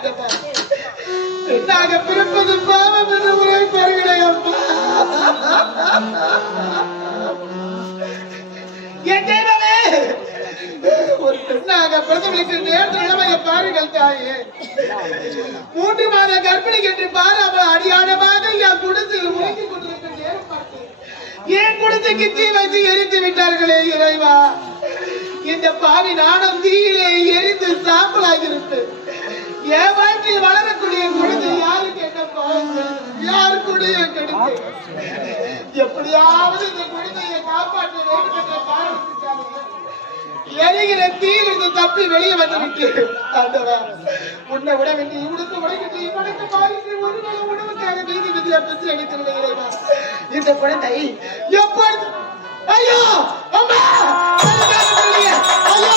ஆண்டவா பெண்ணாக பிறப்பது பாவம் என்று உரைப்பார்களே அம்மா. என் தெய்வமே ஒரு பெண்ணாக நேர்ந்த நிலைமையை பாருங்கள் தாயே. மூன்று மாத கர்ப்பிணி என்று பாராமல் அடியானமாக என் குடத்தில் உறங்கிக் கொண்டிருக்க நேரம் பார்த்து என் குடத்துக்கு தீ வச்சு எரித்து விட்டார்களே இறைவா. இந்த பாவி நாணம் தீயிலே எரிந்து சாம்பலாகிருக்கு எப்படியாவது இந்த குழந்தையை காப்பாற்ற வேண்டும் என்ற காரணத்துக்காக எரிகிற தீயிலிருந்து தப்பி வெளியே வந்து விட்டு உன்னை விட வேண்டிய இவனுக்கு உடைக்கிட்டு இவனுக்கு பாதித்து ஒரு நாள் உணவுக்காக வீதி விதியா பெற்று அடித்து இறைவா. இந்த குழந்தை எப்பொழுது ஐயோ! அம்மா! ஐயோ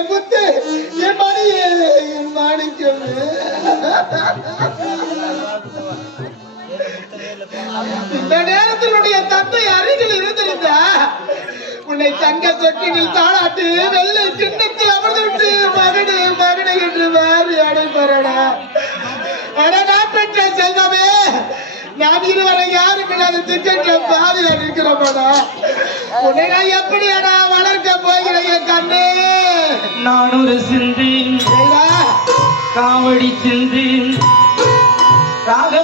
என் முத்து என் மணியே என் மாணிக்கம். இந்த நேரத்தினுடைய தத்தை அருகில் இருந்திருந்தா உன்னை தங்க தொட்டினில் தாளாட்டு வெள்ளை கிண்ணத்தில் அமர்ந்து விட்டு மகனு மகனே என்று வாரி அட நான் பெற்ற செல்வமே நாம் இருவரை யாரும் இல்லாத திட்ட பாதையில் இருக்கிறோம்டா உன்னை நான் எப்படியாடா வளர்க்க போகிறேன் கண்ணே? நான் ஒரு சிந்து காவடி சிந்து ராக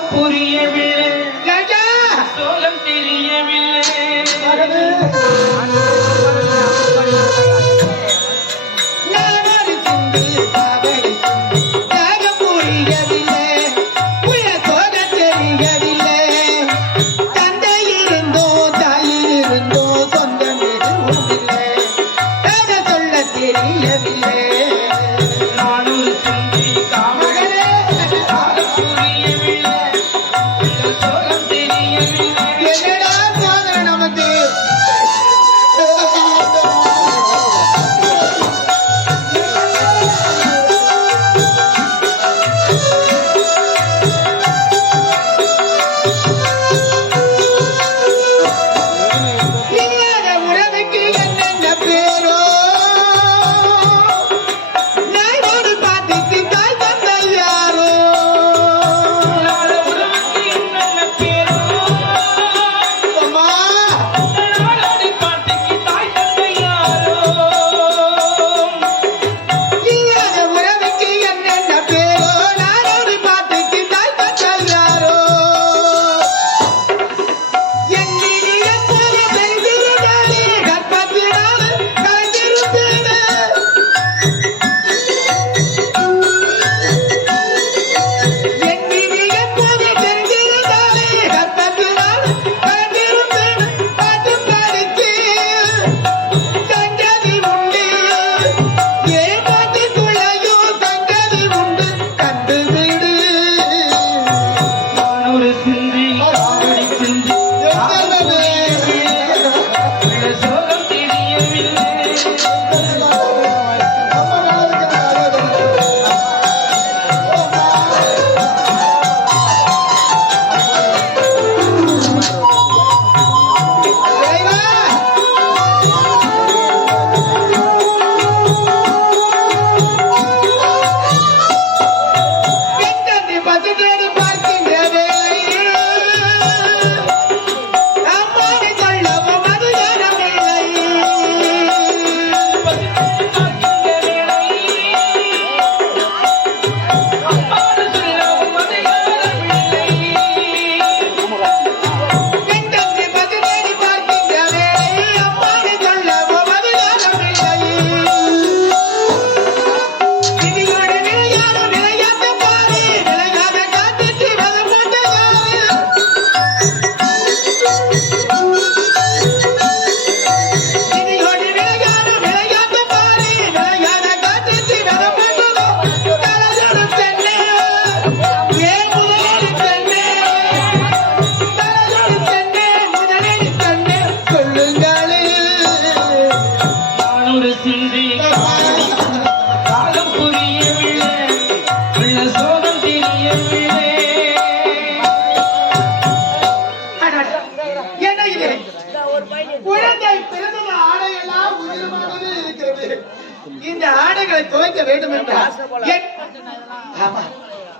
துவைக்க வேண்டும் என்றால்.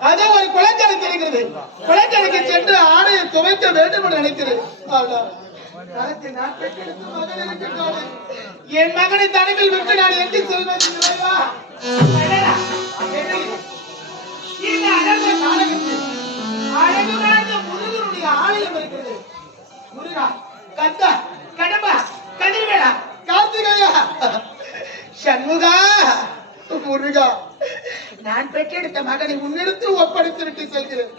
அதே ஒரு குழந்தை தெரிகிறது குழந்தைக்கு சென்று ஆடையை துவைக்க வேண்டும் என்று நினைக்கிறேன் ஆனா, அதற்கு நான் பெற்றெடுத்த மகன் இருக்கின்றானே. என் மகனை தனிமையில் விட்டு நான் எட்டி செல்வது நான் பெற்றெடுத்த மகனை உன்னிடத்தில் ஒப்படைத்து விட்டு செல்கிறேன்.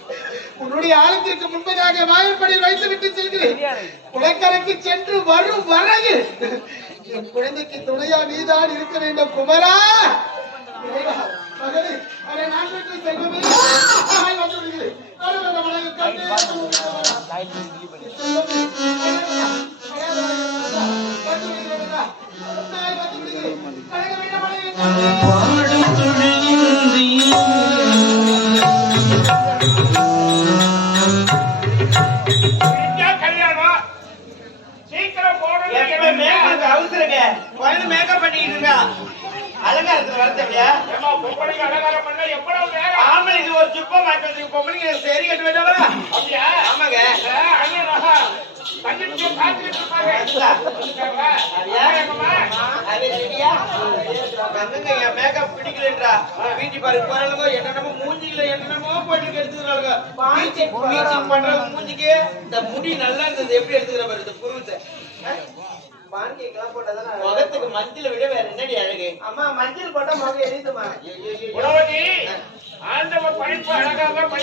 உன்னுடைய ஆழத்திற்கு முன்பதாக வாயற்படி வைத்து விட்டு செல்கிறேன். குளக்கரைக்கு சென்று வரும் வரையில் என் குழந்தைக்கு துணையா நீதான் இருக்க வேண்டும் குமரா! மகனை மகனே, அதை நான் பெற்ற செல்வமே, வந்து விடுகிறேன். நேரம் ஆம்பளைக்கு ஒரு சுப்பம் மாட்டி வச்சிருக்க பொம்பளைங்க சரி கட்டு வேண்டாமா அப்படியா? ஆமாங்க. மேக்கப் பிடிக்கலன்றா. வீட்டு பாரு போறாளுங்க என்னென்னமோ மூஞ்சில என்னென்னமோ போட்டு எடுத்துக்கிறாளுங்க. பீச்சிங் பண்ற மூஞ்சிக்கு இந்த முடி நல்லா இருந்தது. எப்படி எடுத்துக்கிற பாரு இந்த புருவத்தை. முகத்துக்கு மஞ்சள் விட வேற என்னடி அழகு? அம்மா மஞ்சள் போட்டா முகம் எரியுதுமா உணவதி,